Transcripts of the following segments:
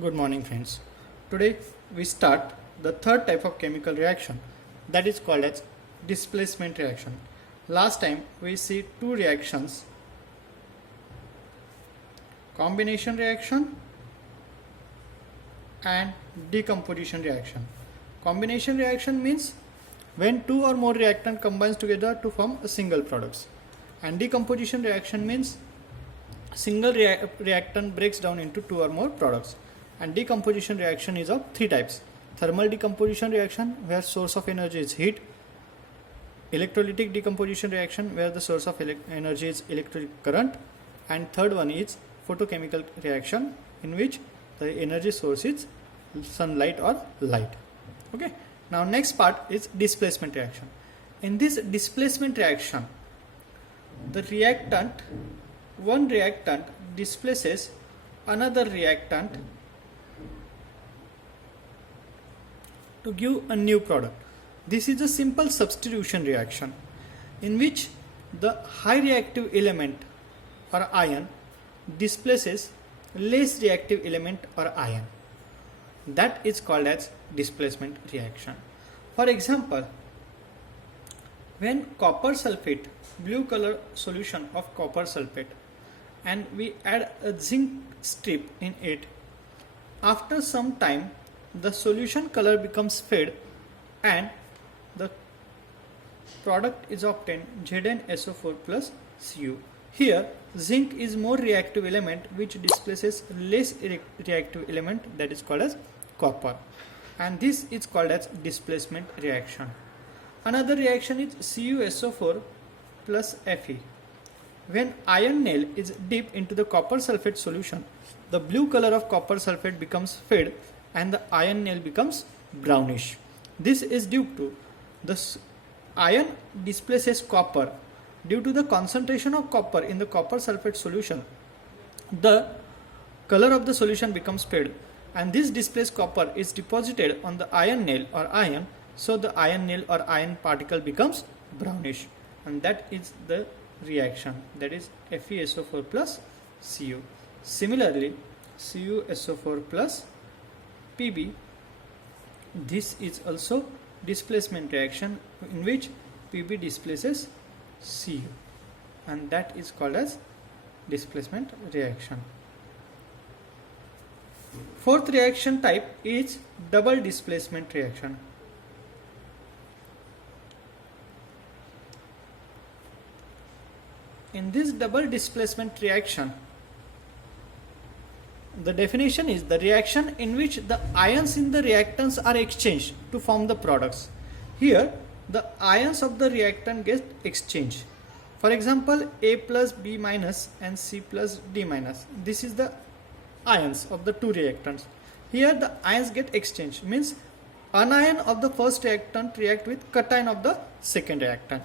Good morning, friends. Today we start the third type of chemical reaction, that is called as displacement reaction. Last time we see two reactions, combination reaction and decomposition reaction. Combination reaction means when two or more reactant combines together to form a single product, and decomposition reaction means single reactant breaks down into two or more products. And decomposition reaction is of three types: thermal decomposition reaction, where source of energy is heat; electrolytic decomposition reaction, where the source of energy is electric current; and third one is photochemical reaction, in which the energy source is sunlight or light. Okay, now next part is displacement reaction. In this displacement reaction, the one reactant displaces another reactant to give a new product. This is a simple substitution reaction in which the high reactive element or ion displaces less reactive element or ion. That is called as displacement reaction. For example, when copper sulfate, blue color solution of copper sulfate, and we add a zinc strip in it, after some time the solution color becomes fade and the product is obtained ZnSO4 plus Cu. Here zinc is more reactive element which displaces less reactive element, that is called as copper, and this is called as displacement reaction. Another reaction is CuSO4 plus Fe. When iron nail is dipped into the copper sulfate solution, the blue color of copper sulfate becomes fade and the iron nail becomes brownish. This is due to the iron displaces copper. Due to the concentration of copper in the copper sulfate solution, the color of the solution becomes fade, and this displaced copper is deposited on the iron nail or iron, so the iron nail or iron particle becomes brownish, and that is the reaction, that is FeSO4 plus Cu. Similarly, CuSO4 plus Pb, this is also displacement reaction in which Pb displaces Cu, and that is called as displacement reaction. Fourth reaction type is double displacement reaction. In this double displacement reaction, the definition is the reaction in which the ions in the reactants are exchanged to form the products. Here the ions of the reactant get exchanged. For example, A plus B minus and C plus D minus. This is the ions of the two reactants. Here the ions get exchanged, means anion of the first reactant react with cation of the second reactant,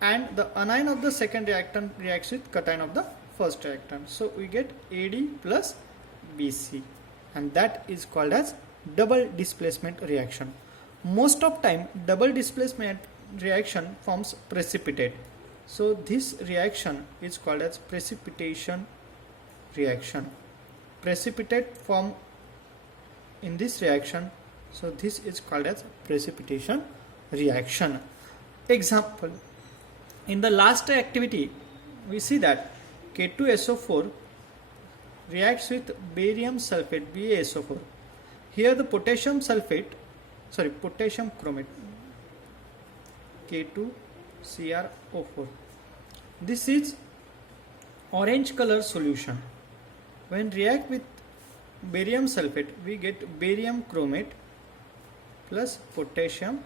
and the anion of the second reactant reacts with cation of the first reactant. So we get AD plus BC, and that is called as double displacement reaction. Most of time double displacement reaction forms precipitate. So this reaction is called as precipitation reaction. Precipitate form in this reaction, so this is called as precipitation reaction. Example, in the last activity we see that K2SO4 reacts with barium sulfate, BaSO4. Here the potassium chromate, K2CrO4. This is orange color solution. When react with barium sulfate, we get barium chromate plus potassium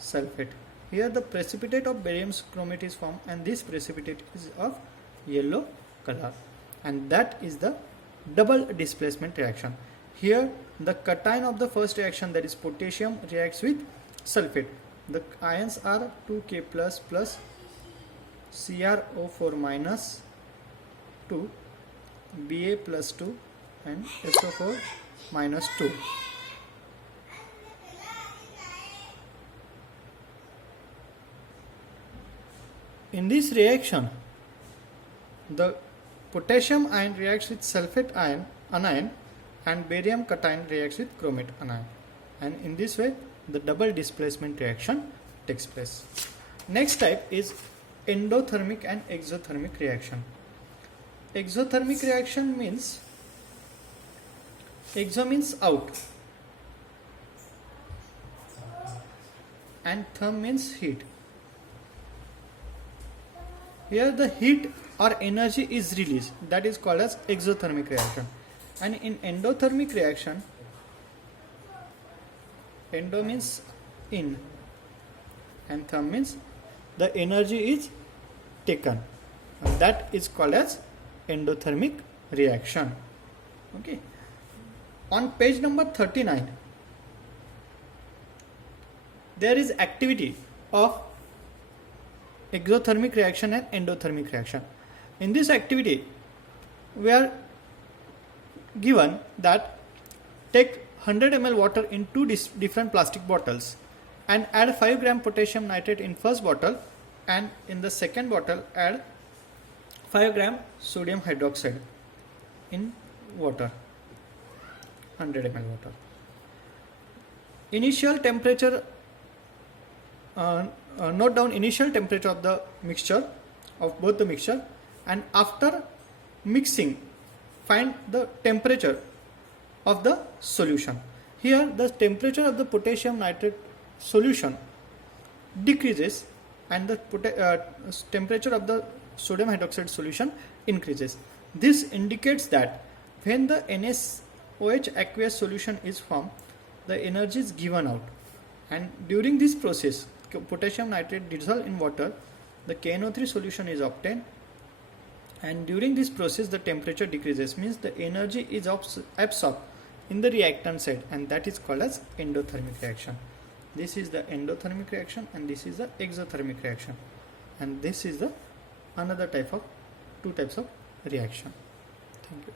sulfate. Here the precipitate of barium chromate is formed, and this precipitate is of yellow color, and that is the double displacement reaction. Here the cation of the first reaction, that is potassium, reacts with sulfate. The ions are 2K plus plus CrO4 minus 2, Ba plus 2 and SO4 minus 2. In this reaction, the potassium ion reacts with sulfate anion and barium cation reacts with chromate anion, and in this way the double displacement reaction takes place. Next type is endothermic and exothermic reaction. Exothermic reaction means, exo means out and therm means heat. Here the heat or energy is released, that is called as exothermic reaction. And in endothermic reaction, endo means in and therm means the energy is taken, and that is called as endothermic reaction. Okay. On page number 39, there is activity of exothermic reaction and endothermic reaction. In this activity, we are given that take 100 ml water in two different plastic bottles and add 5 gram potassium nitrate in first bottle, and in the second bottle add 5 gram sodium hydroxide in water, 100 ml water. Initial temperature, note down initial temperature of the mixture, of both the mixture, and after mixing find the temperature of the solution. Here the temperature of the potassium nitrate solution decreases and the temperature of the sodium hydroxide solution increases. This indicates that when the NaOH aqueous solution is formed, the energy is given out, and during this process potassium nitrate dissolved in water, the KNO3 solution is obtained, and during this process the temperature decreases, means the energy is absorbed in the reactant side, and that is called as endothermic reaction. This is the endothermic reaction and this is the exothermic reaction, and this is the another type of two types of reaction. Thank you.